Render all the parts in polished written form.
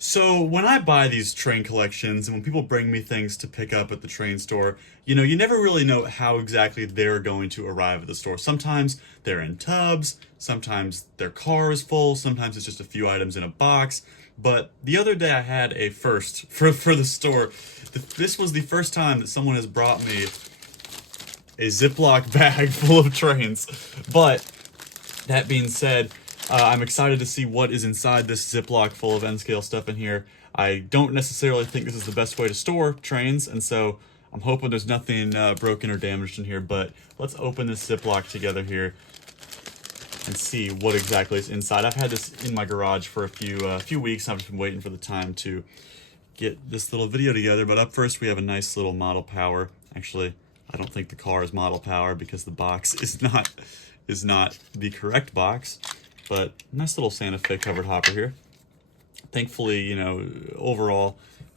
So when I buy these train collections and when people bring me things to pick up at the train store, you never really know how exactly they're going to arrive at the store. Sometimes they're in tubs, sometimes their car is full, sometimes it's just a few items in a box. But the other day I had a first for the store. This was the first time that someone has brought me a Ziploc bag full of trains. But that being said, I'm excited to see what is inside this Ziploc full of N-scale stuff in here. I don't necessarily think this is the best way to store trains, and so I'm hoping there's nothing broken or damaged in here, but let's open this Ziploc together here and see what exactly is inside. I've had this in my garage for a few weeks. I've just been waiting for the time to get this little video together, but up first we have a nice little model power. Actually, I don't think the car is model power because the box is not the correct box. But nice little Santa Fe covered hopper here. Thankfully, overall,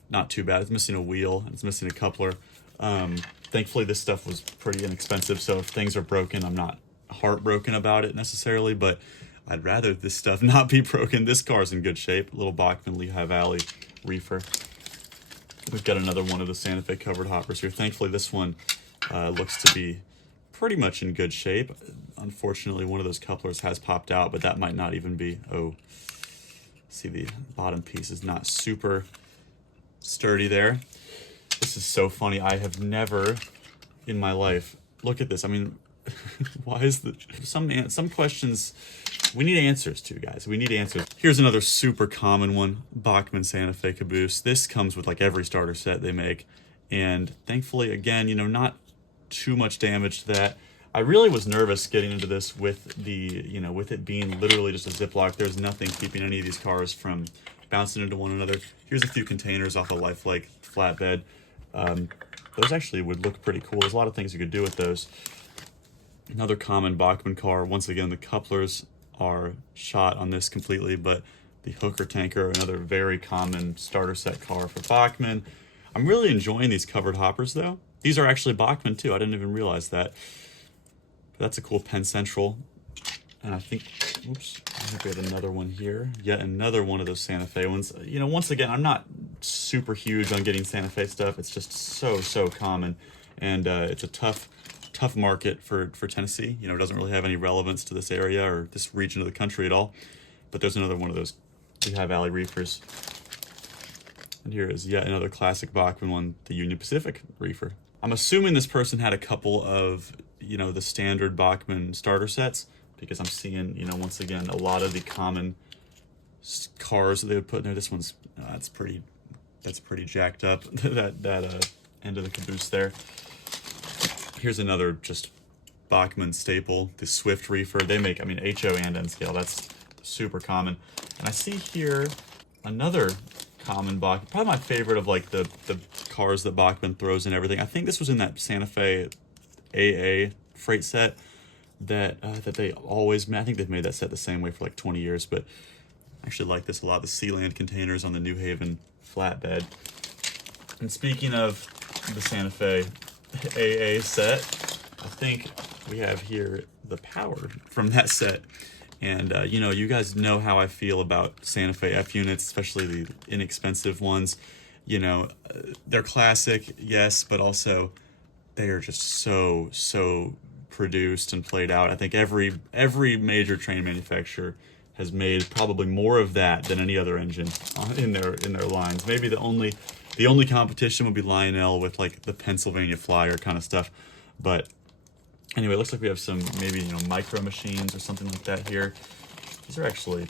not too bad. It's missing a wheel. It's missing a coupler. Thankfully, this stuff was pretty inexpensive, so if things are broken, I'm not heartbroken about it necessarily, but I'd rather this stuff not be broken. This car's in good shape. A little Bachmann Lehigh Valley reefer. We've got another one of the Santa Fe covered hoppers here. Thankfully, this one looks to be pretty much in good shape. Unfortunately, one of those couplers has popped out, but that might not even be, see, the bottom piece is not super sturdy there. This is so funny. I have never in my life, look at this. I mean, why is some questions we need answers to, guys. We need answers. Here's another super common one, Bachmann Santa Fe caboose. This comes with like every starter set they make, and thankfully, again, not too much damage to that. I really was nervous getting into this with with it being literally just a Ziploc. There's nothing keeping any of these cars from bouncing into one another. Here's a few containers off a Lifelike flatbed. Those actually would look pretty cool. There's a lot of things you could do with those. Another common Bachmann car. Once again, the couplers are shot on this completely, but the hooker tanker, another very common starter set car for Bachmann. I'm really enjoying these covered hoppers though. These are actually Bachmann too. I didn't even realize that. But that's a cool Penn Central. And I think we have another one here. Yet another one of those Santa Fe ones. Once again, I'm not super huge on getting Santa Fe stuff. It's just so common. And it's a tough market for Tennessee. It doesn't really have any relevance to this area or this region of the country at all. But there's another one of those Lehigh Valley reefers. And here is yet another classic Bachmann one, the Union Pacific reefer. I'm assuming this person had a couple of, the standard Bachmann starter sets, because I'm seeing, once again, a lot of the common cars that they would put in there. This one's, that's pretty jacked up, that end of the caboose there. Here's another just Bachmann staple, the Swift reefer. They make, HO and N scale. That's super common. And I see here another common Bachmann, probably my favorite of like the cars that Bachmann throws in everything. I think this was in that Santa Fe AA freight set that they always made. I think they've made that set the same way for like 20 years, but I actually like this a lot. The Sealand containers on the New Haven flatbed. And speaking of the Santa Fe AA set, I think we have here the power from that set. And, you guys know how I feel about Santa Fe F units, especially the inexpensive ones. They're classic, yes, but also they are just so produced and played out. I think every major train manufacturer has made probably more of that than any other engine in their lines. Maybe the only competition would be Lionel with like the Pennsylvania Flyer kind of stuff, but anyway, it looks like we have some maybe, micro machines or something like that here. These are actually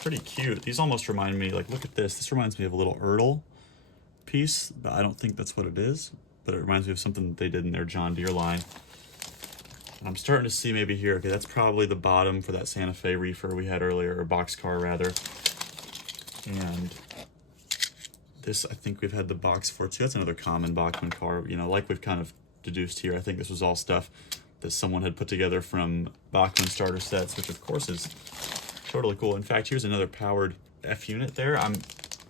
pretty cute. These almost remind me, like, look at this. This reminds me of a little Erdl piece, but I don't think that's what it is. But it reminds me of something that they did in their John Deere line. And I'm starting to see maybe here, okay, that's probably the bottom for that Santa Fe reefer we had earlier, or boxcar rather. And this, I think we've had the box for too. That's another common Bachmann car, like we've kind of deduced here. I think this was all stuff that someone had put together from Bachmann starter sets, which of course is totally cool. In fact, here's another powered F unit there. I'm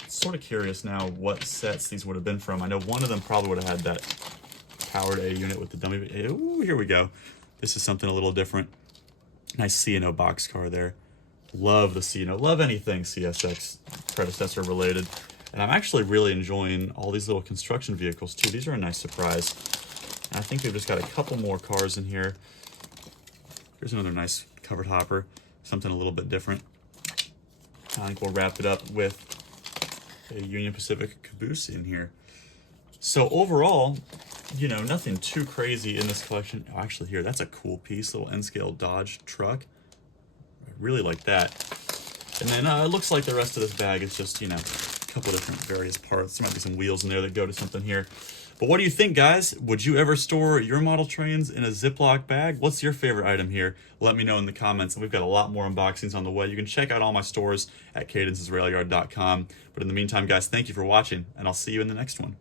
sort of curious now what sets these would have been from. I know one of them probably would have had that powered A unit with the dummy. Ooh, here we go. This is something a little different. Nice C&O boxcar there. Love the love anything CSX predecessor related. And I'm actually really enjoying all these little construction vehicles too. These are a nice surprise. And I think we've just got a couple more cars in here. Here's another nice covered hopper, something a little bit different. I think we'll wrap it up with a Union Pacific caboose in here. So overall, you know, nothing too crazy in this collection. Oh, actually here, that's a cool piece, little N-scale Dodge truck. I really like that. And then it looks like the rest of this bag is just, you know, a couple different various parts. There might be some wheels in there that go to something here. But what do you think, guys? Would you ever store your model trains in a Ziploc bag? What's your favorite item here? Let me know in the comments. And we've got a lot more unboxings on the way. You can check out all my stores at cadencesrailyard.com. But in the meantime, guys, thank you for watching, and I'll see you in the next one.